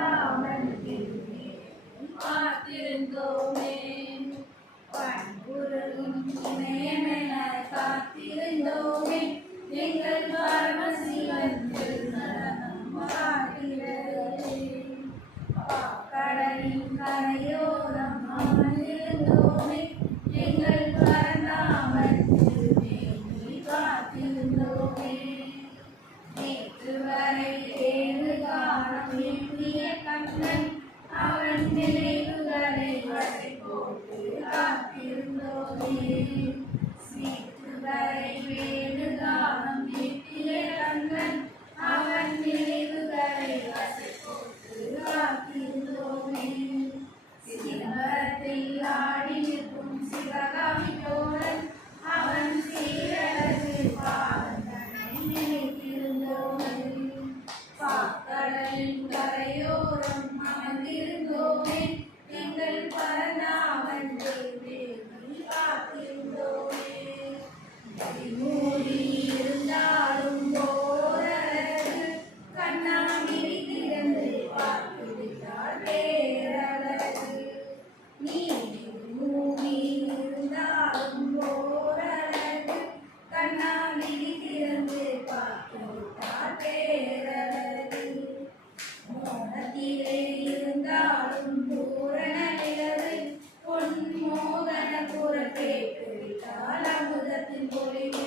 பரந்தாமன் திருவே பார்த்திருந்தோமே பண்புருளும் இமயமென காத்திருந்தோமே எங்கள் பரமசிவன் திருநடனம் காட்டிடவே கடலின் கரையோரம் அமர்ந்திருந்தோமே எங்கள் பரந்தாமன் திருவே காத்திருந்தோமே நேற்று வரை ஏழு காலம் எண்ணிய கண்ணன் அவன் நினைவுகளை வரை போட்டு காத்திருந்தோமே நேற்று வரை ஏழு காலம் எண்ணிய கண்ணன் அவன் நினைவுகளை வரை போட்டு காத்திருந்தோமே சிதம்பரத்தில் ஆடி நிற்கும் சிவகாமி தோழன் அவன் சீரழகு பாதங்களை நினைத்திருந்தோமே பாக்கடலின் கரையோரம் அமர்ந்திருந்தோமே எங்கள் பரந்தாமன் திருவே காத்திருந்தோமே மூடி இருந்தாலும் போரழகு கண்ணாடி திறந்து பார்த்துவிட்டால் பேரழகு நீ மூடி இருந்தாலும் போரழகு கண்ணாடி திறந்து பார்த்துவிட்டால் பேரழகு மோனத்திலே இருந்தாலும் பூரண நிலவு பொன் மோகன புற கேட்டுவிட்டால் அமுதத்தின் பொழிவு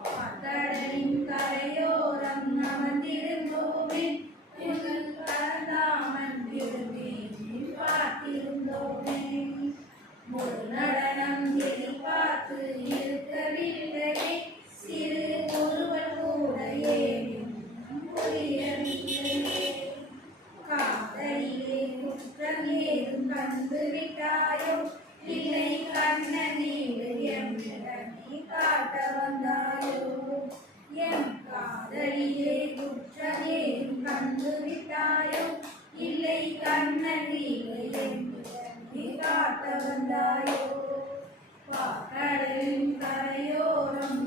பாக்கடலின் கரையோரம் அமர்ந்திருந்தோமே எங்கள் பரந்தாமன் திருவே பார்த்திருந்தோமே ஒரு நடனம் எதிர்பார்த்து இருக்கவில்லையே சிறு ஒருவன் கூட ஏனும் புரியவில்லையே காதலிலே குற்றம் ஏதும் கண்டு விட்டாயோ இல்லை கண்ணனீடு எம்மிடமே காட்ட வந்தாயோ எம் காதலிலே குற்றம் ஏதும் கண்டு விட்டாயோ இல்லை கண்ணனீடு எம்மிடமே காட்ட வந்தாயோ பாக்கடலின் கரையோரம்